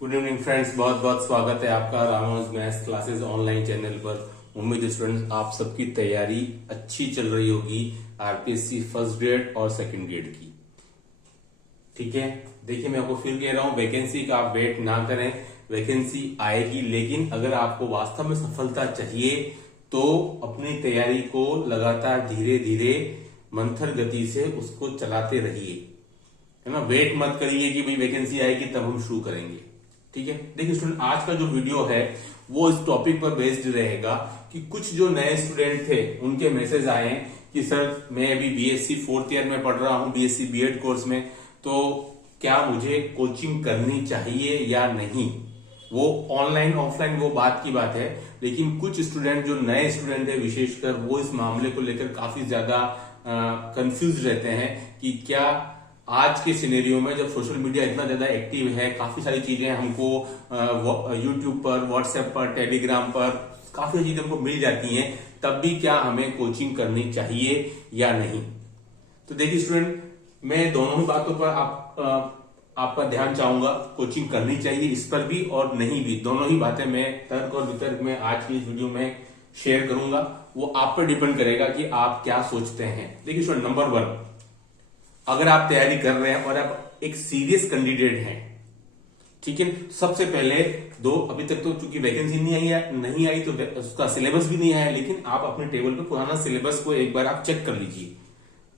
Good evening friends, बहुत बहुत स्वागत है आपका Ramanuj maths classes online channel पर। उम्मीद है स्टूडेंट्स आप सबकी तैयारी अच्छी चल रही होगी आरपीएससी फर्स्ट ग्रेड और सेकंड ग्रेड की। ठीक है, देखिए मैं आपको फिर कह रहा हूं, वैकेंसी का आप वेट ना करें, वैकेंसी आएगी, लेकिन अगर आपको वास्तव में सफलता चाहिए तो अपनी तैयारी को लगातार धीरे धीरे मंथर गति से उसको चलाते रहिए, है ना। वेट मत करिए कि भाई वैकेंसी आएगी तब हम शुरू करेंगे। ठीक है, देखिए स्टूडेंट, आज का जो वीडियो है वो इस टॉपिक पर बेस्ड रहेगा कि कुछ जो नए स्टूडेंट थे उनके मैसेज आए हैं कि सर मैं अभी बीएससी फोर्थ ईयर में पढ़ रहा हूं, बीएससी बीएड कोर्स में, तो क्या मुझे कोचिंग करनी चाहिए या नहीं। वो ऑनलाइन ऑफलाइन वो बात की बात है, लेकिन कुछ स्टूडेंट जो नए स्टूडेंट है विशेषकर वो इस मामले को लेकर काफी ज्यादा कंफ्यूज रहते हैं कि क्या आज के सिनेरियो में जब सोशल मीडिया इतना ज्यादा एक्टिव है, काफी सारी चीजें हमको यूट्यूब पर, व्हाट्सएप पर, टेलीग्राम पर काफी सारी चीजें हमको मिल जाती हैं, तब भी क्या हमें कोचिंग करनी चाहिए या नहीं। तो देखिए स्टूडेंट, मैं दोनों ही बातों पर आपका ध्यान चाहूंगा। कोचिंग करनी चाहिए इस पर भी और नहीं भी, दोनों ही बातें मैं तर्क और वितर्क में आज की इस वीडियो में शेयर करूंगा। वो आप पर डिपेंड करेगा कि आप क्या सोचते हैं। देखिए स्टूडेंट, नंबर 1, अगर आप तैयारी कर रहे हैं और आप एक सीरियस कैंडिडेट हैं, ठीक है, सबसे पहले अभी तक तो चूंकि वैकेंसी नहीं आई तो उसका सिलेबस भी नहीं आया, लेकिन आप अपने टेबल पे पुराना सिलेबस को एक बार आप चेक कर लीजिए।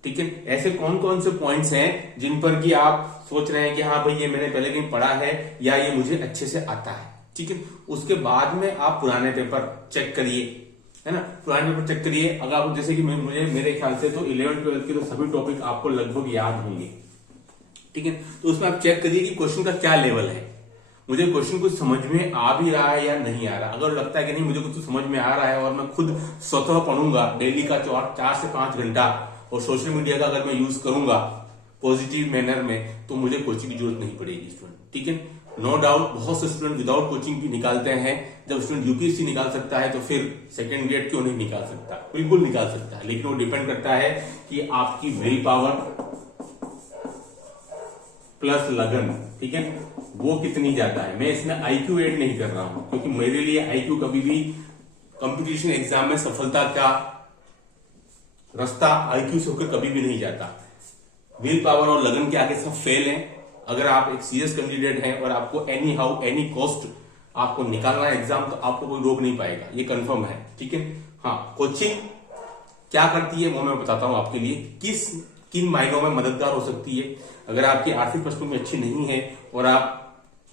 ठीक है, ऐसे कौन कौन से पॉइंट्स हैं जिन पर कि आप सोच रहे हैं कि हाँ भाई ये मैंने पहले कहीं पढ़ा है या ये मुझे अच्छे से आता है। ठीक है, उसके बाद में आप पुराने पेपर चेक करिए, है ना। पुराने पेपर चेक करिए। अगर आप जैसे कि मुझे मेरे ख्याल से तो 11th-12th के तो सभी टॉपिक आपको लगभग याद होंगे। ठीक है, तो उसमें आप चेक करिए कि क्वेश्चन का क्या लेवल है, मुझे क्वेश्चन कुछ समझ में आ भी रहा है या नहीं आ रहा। अगर लगता है कि नहीं मुझे कुछ समझ में आ रहा है और मैं खुद स्वतः पढ़ूंगा डेली का 4 से 5 घंटा और सोशल मीडिया का अगर मैं यूज करूंगा पॉजिटिव मैनर में, तो मुझे कोचिंग की जरूरत नहीं पड़ेगी स्टूडेंट। ठीक है, नो डाउट बहुत से स्टूडेंट विदाउट कोचिंग भी निकालते हैं। जब स्टूडेंट यूपीएससी निकाल सकता है तो फिर सेकंड ग्रेड क्यों नहीं निकाल सकता, बिल्कुल निकाल सकता है, लेकिन वो डिपेंड करता है कि आपकी विल पावर प्लस लगन, ठीक है, वो कितनी ज्यादा है। मैं इसमें आईक्यू ऐड नहीं कर रहा हूं, क्योंकि मेरे लिए आईक्यू कभी भी कंपटीशन एग्जाम में सफलता का रास्ता आईक्यू से होकर कभी भी नहीं जाता। विल पावर और लगन के आगे सब फेल हैं। अगर आप एक सीरियस कैंडिडेट हैं और आपको एनी हाउ एनी कॉस्ट आपको निकालना है एग्जाम, तो आपको कोई रोक नहीं पाएगा, ये कंफर्म है। ठीक है, हाँ, कोचिंग क्या करती है वो मैं बताता हूं आपके लिए, किन मायनों में मददगार हो सकती है। अगर आपकी आर्थिक परिस्थिति अच्छी नहीं है और आप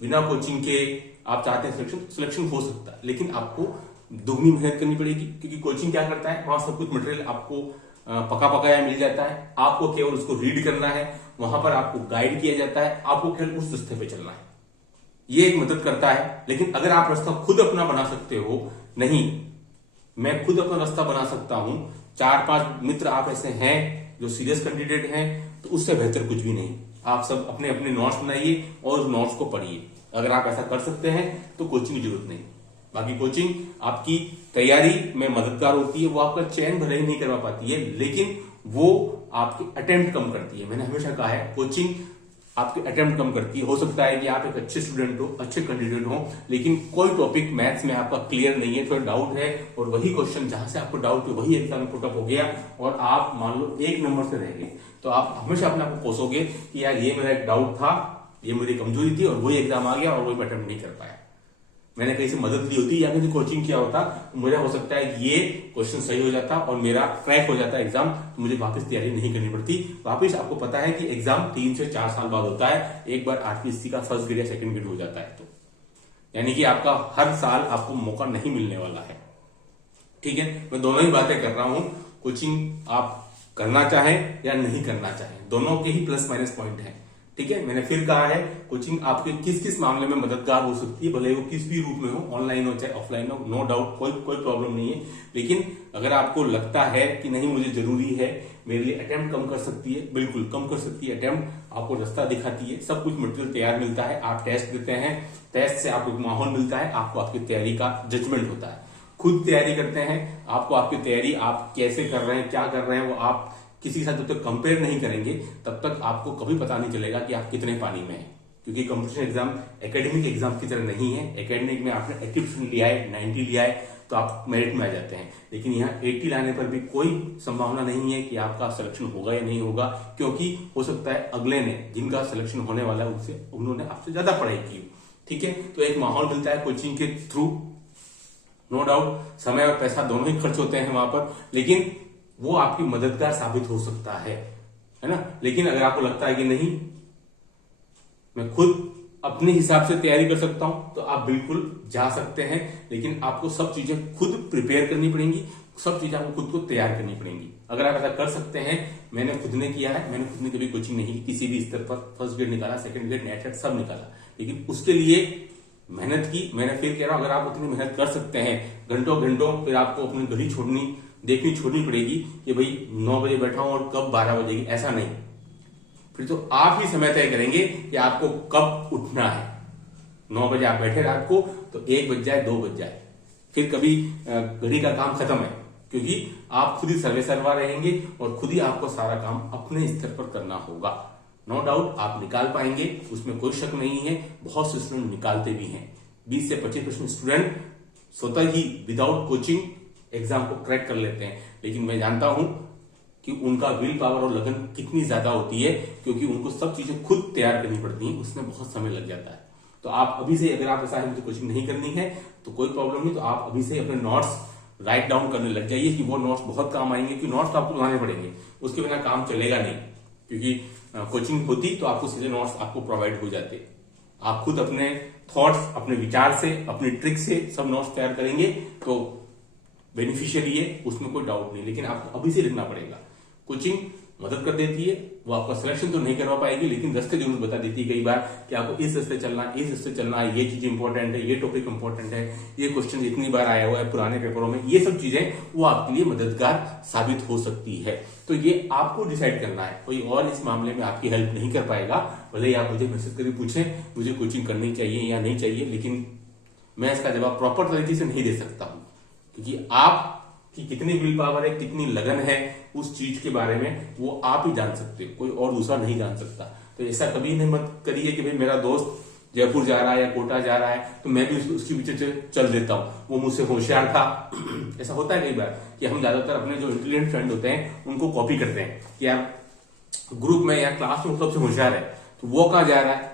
बिना कोचिंग के आप चाहते हैं सिलेक्शन हो सकता है, लेकिन आपको दुगनी मेहनत करनी पड़ेगी, क्योंकि कोचिंग क्या करता है, वहां सब कुछ मटेरियल आपको पका पकाया मिल जाता है, आपको केवल उसको रीड करना है, वहां पर आपको गाइड किया जाता है, आपको केवल उस रास्ते पे चलना है। ये एक मदद करता है। लेकिन अगर आप रास्ता खुद अपना बना सकते हो, नहीं मैं खुद अपना रास्ता बना सकता हूं, 4-5 मित्र आप ऐसे हैं जो सीरियस कैंडिडेट हैं, तो उससे बेहतर कुछ भी नहीं। आप सब अपने अपने नोट्स बनाइए और उस नोट्स को पढ़िए। अगर आप ऐसा कर सकते हैं तो कोचिंग की जरूरत नहीं। बाकी कोचिंग आपकी तैयारी में मददगार होती है, वो आपका चयन भले ही नहीं करवा पाती है, लेकिन वो आपके अटेम्प्ट कम करती है। मैंने हमेशा कहा है कोचिंग आपके अटेम्प्ट कम करती है। हो सकता है कि आप एक अच्छे स्टूडेंट हो, अच्छे कैंडिडेट हो, लेकिन कोई टॉपिक मैथ्स में आपका क्लियर नहीं है, थोड़ा डाउट है, और वही क्वेश्चन जहां से आपको डाउट है वही एग्जाम में पुटअप हो गया और आप मान लो 1 नंबर से रह गए, तो आप हमेशा अपने आप को कोसोगे कि यार ये मेरा एक डाउट था, ये मेरी कमजोरी थी, और वही एग्जाम आ गया और वही अटेम्प्ट नहीं कर पाया। मैंने कहीं से मदद ली होती या मैंने कोचिंग किया होता, मुझे हो सकता है कि ये क्वेश्चन सही हो जाता और मेरा क्रैक हो जाता एग्जाम, तो मुझे वापस तैयारी नहीं करनी पड़ती। वापस आपको पता है कि एग्जाम 3 से 4 साल बाद होता है, एक बार आरपीएससी का फर्स्ट ग्रेड या सेकंड ग्रेड हो जाता है, तो यानी कि आपका हर साल आपको मौका नहीं मिलने वाला है। ठीक है, मैं दोनों ही बातें कर रहा हूं, कोचिंग आप करना चाहें या नहीं करना चाहें, दोनों के ही प्लस माइनस पॉइंट है। ठीक है, मैंने फिर कहा है कोचिंग आपके किस किस मामले में मददगार हो सकती है, भले वो किस भी रूप में हो, ऑनलाइन हो चाहे ऑफलाइन हो, नो डाउट कोई प्रॉब्लम नहीं है। लेकिन अगर आपको लगता है कि नहीं मुझे जरूरी है, मेरे लिए अटेम्प्ट कम कर सकती है, बिल्कुल कम कर सकती है अटेम्प्ट, आपको रास्ता दिखाती है, सब कुछ मटेरियल तैयार मिलता है, आप टेस्ट देते हैं, टेस्ट से आपको एक माहौल मिलता है, आपको आपकी तैयारी का जजमेंट होता है। खुद तैयारी करते हैं, आपको आपकी तैयारी आप कैसे कर रहे हैं, क्या कर रहे हैं, वो आप किसी के साथ जब तक कंपेयर नहीं करेंगे तब तक आपको कभी पता नहीं चलेगा कि आप कितने पानी में हैं। क्योंकि कंपटीशन एग्जाम एकेडमिक एग्जाम की तरह नहीं है। एकेडमिक में आपने 80% लिया है, 90 लिया है तो आप मेरिट में आ जाते हैं, लेकिन यहाँ 80 लाने पर भी कोई संभावना नहीं है कि आपका सिलेक्शन होगा या नहीं होगा, क्योंकि हो सकता है अगले ने जिनका सिलेक्शन होने वाला है उससे उन्होंने आपसे ज्यादा पढ़ाई की। ठीक है, तो एक माहौल मिलता है कोचिंग के थ्रू, नो डाउट समय और पैसा दोनों ही खर्च होते हैं वहां पर, लेकिन वो आपकी मददगार साबित हो सकता है ना। लेकिन अगर आपको लगता है कि नहीं मैं खुद अपने हिसाब से तैयारी कर सकता हूं तो आप बिल्कुल जा सकते हैं, लेकिन आपको सब चीजें खुद प्रिपेयर करनी पड़ेंगी, सब चीजें आपको खुद को तैयार करनी पड़ेंगी। अगर आप ऐसा कर सकते हैं, मैंने खुद ने किया है, मैंने खुद ने कभी कोचिंग नहीं की किसी भी स्तर पर, फर्स्ट ग्रेड निकाला, सेकंड ग्रेड, नेट सेट सब निकाला, लेकिन उसके लिए मेहनत की। मैंने फिर कह रहा हूं अगर आप उतनी मेहनत कर सकते हैं घंटों घंटों, फिर आपको अपनी घड़ी छोड़नी पड़ेगी कि भाई 9 बजे बैठा हूं और कब 12 बजेगी, ऐसा नहीं। फिर तो आप ही समय तय करेंगे कि आपको कब उठना है। 9 बजे आप बैठे रात को तो 1 बज जाए, 2 बज जाए, फिर कभी घड़ी का काम खत्म है, क्योंकि आप खुद ही सर्वा रहेंगे और खुद ही आपको सारा काम अपने स्तर पर करना होगा। नो डाउट आप निकाल पाएंगे, उसमें कोई शक नहीं है। बहुत से स्टूडेंट निकालते भी हैं, 20 से 25% स्टूडेंट स्वतः ही विदाउट कोचिंग एग्जाम को क्रैक कर लेते हैं, लेकिन मैं जानता हूं कि उनका विल पावर और लगन कितनी ज्यादा होती है, क्योंकि उनको सब चीजें खुद तैयार करनी पड़ती हैं, उसमें बहुत समय लग जाता है। तो आप अभी से, अगर आप ऐसा है मुझे कोचिंग नहीं करनी है तो कोई प्रॉब्लम नहीं, तो आप अभी से अपने नोट्स राइट डाउन करने लग जाइए कि वो नोट्स बहुत काम आएंगे, कि नोट्स तो आपको बनाने पड़ेंगे, उसके बिना काम चलेगा नहीं। क्योंकि कोचिंग होती तो आपको सीधे नोट्स आपको प्रोवाइड हो जाते, आप खुद अपने थॉट्स, अपने विचार से, अपनी ट्रिक से सब नोट्स तैयार करेंगे तो बेनिफिशियरी है, उसमें कोई डाउट नहीं, लेकिन आपको अभी से लिखना पड़ेगा। कोचिंग मदद कर देती है, वो आपका सिलेक्शन तो नहीं करवा पाएगी, लेकिन रास्ते जरूर बता देती है कई बार कि आपको इस रास्ते चलना है, इस रास्ते चलना है, ये चीज इंपॉर्टेंट है, ये टॉपिक इंपॉर्टेंट है, ये क्वेश्चन इतनी बार आया हुआ है पुराने पेपरों में, ये सब चीजें वो आपके लिए मददगार साबित हो सकती है। तो ये आपको डिसाइड करना है, कोई और इस मामले में आपकी हेल्प नहीं कर पाएगा। भले ही आप मुझे मैसेज करके पूछें मुझे कोचिंग करनी चाहिए या नहीं चाहिए, लेकिन मैं इसका जवाब प्रॉपर तरीके से नहीं दे सकता हूं, क्योंकि आप कि कितनी विल पावर है, कितनी लगन है उस चीज के बारे में वो आप ही जान सकते हो, कोई और दूसरा नहीं जान सकता। तो ऐसा कभी नहीं मत करिए कि भाई मेरा दोस्त जयपुर जा रहा है या कोटा जा रहा है तो मैं भी उसके पीछे चल देता हूँ, वो मुझसे होशियार था। ऐसा होता है कई बार कि हम ज्यादातर अपने जो इंटेलिजेंट फ्रेंड होते हैं उनको कॉपी करते हैं कि यार ग्रुप में या क्लास में सबसे होशियार है तो वो कहाँ जा रहा है,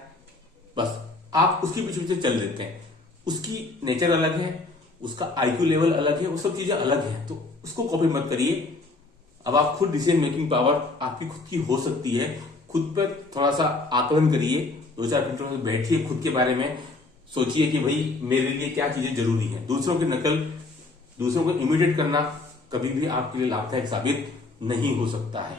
बस आप उसके पीछे पीछे चल देते हैं। उसकी नेचर अलग है, उसका आईक्यू लेवल अलग है, वो सब चीजें अलग है, तो उसको कॉपी मत करिए। अब आप खुद डिसीजन मेकिंग पावर आपकी खुद की हो सकती है, खुद पर थोड़ा सा आकलन करिए, 2-4 मिनटों में बैठिए, खुद के बारे में सोचिए कि भाई मेरे लिए क्या चीजें जरूरी है। दूसरों की नकल, दूसरों को इमिटेट करना कभी भी आपके लिए लाभदायक साबित नहीं हो सकता है।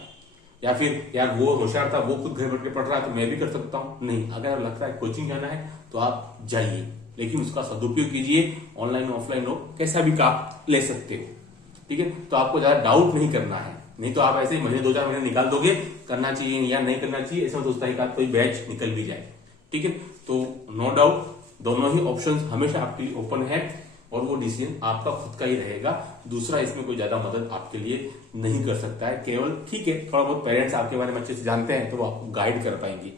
या फिर यार वो होशियार था, वो खुद घर बैठ के पढ़ रहा है तो मैं भी कर सकता हूं, नहीं। अगर लगता है कोचिंग जाना है तो आप जाइए, लेकिन उसका सदुपयोग कीजिए, ऑनलाइन ऑफलाइन हो कैसा भी काम ले सकते हो, ठीक है। तो आपको ज्यादा डाउट नहीं करना है, नहीं तो आप ऐसे ही महीने 2-4 महीने निकाल दोगे, करना चाहिए या नहीं करना चाहिए, ऐसा दोस्त का कोई बैच निकल भी जाए, ठीक है। तो नो डाउट दोनों ही ऑप्शंस हमेशा आपके लिए ओपन है और वो डिसीजन आपका खुद का ही रहेगा। दूसरा इसमें कोई ज्यादा मदद आपके लिए नहीं कर सकता है, केवल ठीक है थोड़ा बहुत पेरेंट्स आपके बारे में अच्छे से जानते हैं तो वो आपको गाइड कर पाएंगे,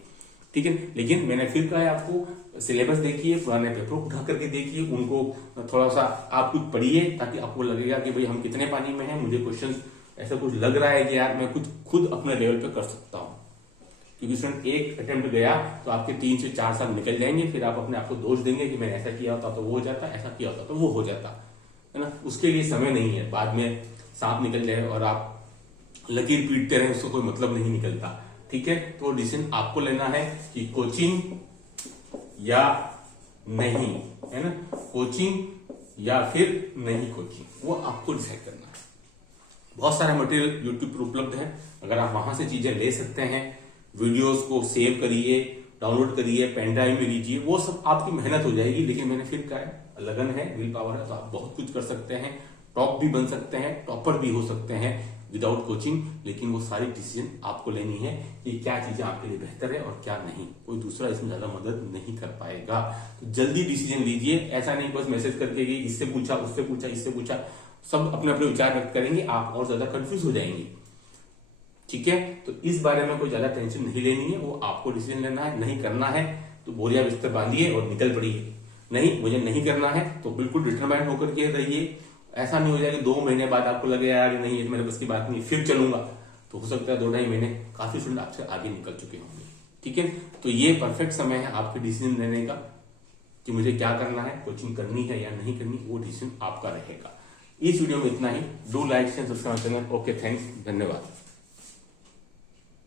ठीक है। लेकिन मैंने फिर कहा है आपको सिलेबस देखिए, पुराने पेपर उठा करके देखिए, उनको थोड़ा सा आप कुछ पढ़िए ताकि आपको लगेगा कि भाई हम कितने पानी में हैं, मुझे क्वेश्चन ऐसा कुछ लग रहा है कि यार मैं कुछ खुद अपने लेवल पे कर सकता हूँ। क्योंकि स्टूडेंट एक अटेम्प्ट गया तो आपके 3 से 4 साल निकल जाएंगे, फिर आप अपने आपको दोष देंगे कि मैंने ऐसा किया होता तो वो हो जाता, ऐसा किया होता तो वो हो जाता, है ना। उसके लिए समय नहीं है, बाद में सांप निकल जाए और आप लकीर पीटते रहे उसको कोई मतलब नहीं निकलता, ठीक है। तो डिसीजन आपको लेना है कि कोचिंग या नहीं, है ना, कोचिंग या फिर नहीं कोचिंग, वो आपको डिसाइड करना है। बहुत सारा मटेरियल यूट्यूब पर उपलब्ध है, अगर आप वहां से चीजें ले सकते हैं, वीडियोस को सेव करिए, डाउनलोड करिए, पेन ड्राइव में लीजिए, वो सब आपकी मेहनत हो जाएगी। लेकिन मैंने फिर कहा है लगन है, विल पावर है, तो आप बहुत कुछ कर सकते हैं, टॉप भी बन सकते हैं, टॉपर भी हो सकते हैं विदाउट कोचिंग। लेकिन वो सारी डिसीजन आपको लेनी है कि क्या चीजें आपके लिए बेहतर है और क्या नहीं, कोई दूसरा इसमें ज्यादा मदद नहीं कर पाएगा। तो जल्दी डिसीजन लीजिए, ऐसा नहीं बस मैसेज करके कि इससे पूछा, उससे पूछा, इससे पूछा, सब अपने अपने विचार व्यक्त करेंगे, आप और ज्यादा कंफ्यूज हो जाएंगे, ठीक है। तो इस बारे में कोई ज्यादा टेंशन नहीं लेनी है, वो आपको डिसीजन लेना है, नहीं करना है तो बोरिया बिस्तर बांधिए और निकल पड़िए। नहीं, मुझे नहीं करना है तो बिल्कुल डिटरमाइंड होकर के रहिए। ऐसा नहीं हो जाए कि 2 महीने बाद आपको लगे यार नहीं ये मेरे बस की बात नहीं, फिर चलूंगा, तो हो सकता है 2-2.5 महीने काफी स्टूडेंट आपसे आगे निकल चुके होंगे। ठीक है, तो ये परफेक्ट समय है आपके डिसीजन लेने का कि मुझे क्या करना है, कोचिंग करनी है या नहीं करनी, वो डिसीजन आपका रहेगा। इस वीडियो में इतना ही। Do like share subscribe channel. Okay, thanks, धन्यवाद।